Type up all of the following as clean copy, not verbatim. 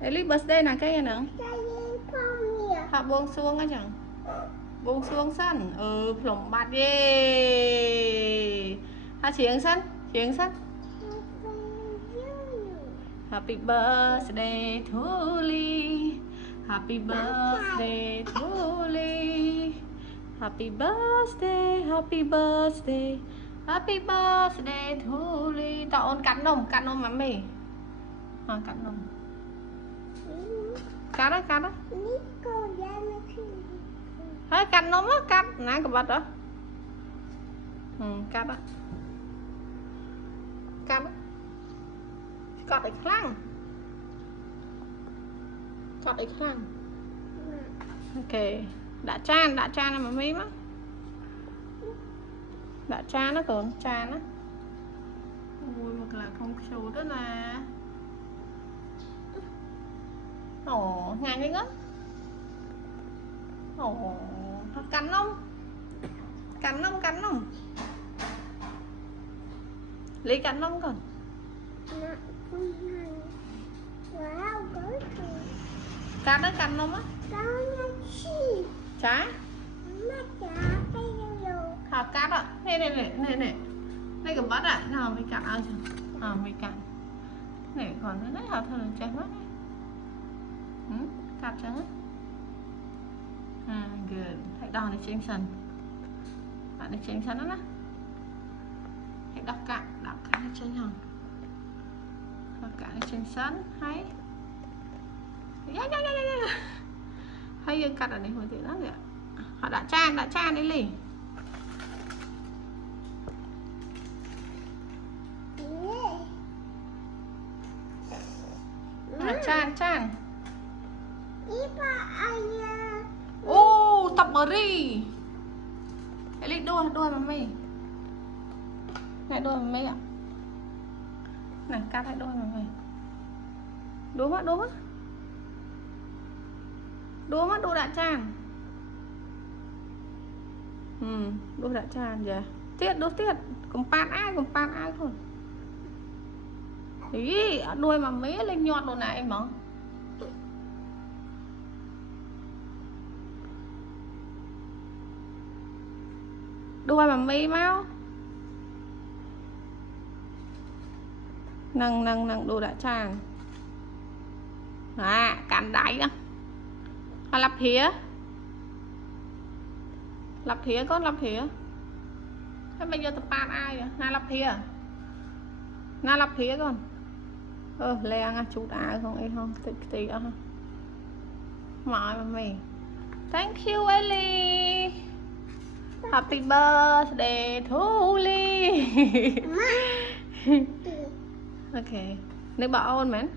Eli birthday là cái nè. Họ buông xuống á chẳng. Buông xuống sân. Plum bát ghê. Ha chuyện sân. Chuyện sân. Happy birthday to Ly. Happy birthday to Ly. Happy birthday, happy birthday. Happy birthday to Ly. Tao ôn cắn nôm mà mì. Cắn nôm. Cắt đó. Hãy cắt nôm á, cắt. Nãy có bật đó. Cắt đó. Cắt đó. Cắt ấy khăn. Cắt ấy khăn. Ok. Đã chan là mà mì má. Đã chan nó còn chan á. Ui mà lại không show đó nè. Ồ, ngàn cái gấp. Ồ, cắn không? Cắn không? Lý cắn không còn? Cắn đó, cắn không á? Trái? Hả, cắt ạ? Nè. Đây cầm bắt ạ? Nào, mình cắt ơi chứ. Mình cắt. Này còn thế này hả? Thôi là trái mắt này. Cắt chẳng á. Good. Hãy đo này trên sân. Bạn này trên sân đó nè. Hãy đọc cả này trên hồng. Đọc cả này trên sân. Hãy hãy dương cắt ở đây hồi tiện đó kìa. Họ đã chan đi lì. Chan. Ô, tập bờ ri. Cái lít đôi mà mày. Này đôi mà mày ạ. Này cắt lại đôi mà mày. Đố mắt. Đố đã chan. Đố đã chan giờ. Đố tiết. Cùng pan ai thôi. Ý, đuôi mà mấy lên nhọt luôn này em bảo. Đuôi mà mấy máu. Nâng đồ đã tràn. Cắn đáy đó. Lắp hía. Con lắp hía. Thế bây giờ tập pan ai vậy? Na lắp hía con. Leng chút không ấy không tí đó ha. Mỏi mà mày. Thank you Ellie. Happy birthday to Ly. Ok. Nếu bảo ôn mến.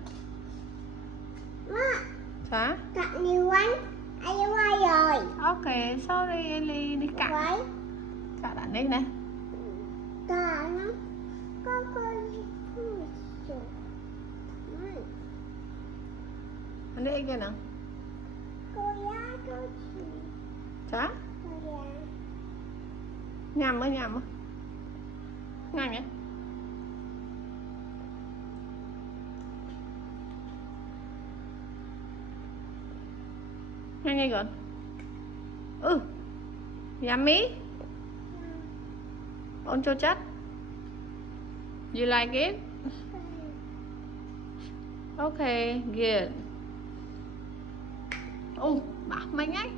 Sao? Cặn nhiều quá. Ai qua rồi. Ok, sorry Ellie. Đi cặn. Cặn ở đây nè. Cặn nó. Có anh đây kia nào. Chá? Nhằm á. Nhanh vậy. Nhanh rồi. Yummy. Ôn cho chất. You like it? Okay, good. Bảo mình ấy.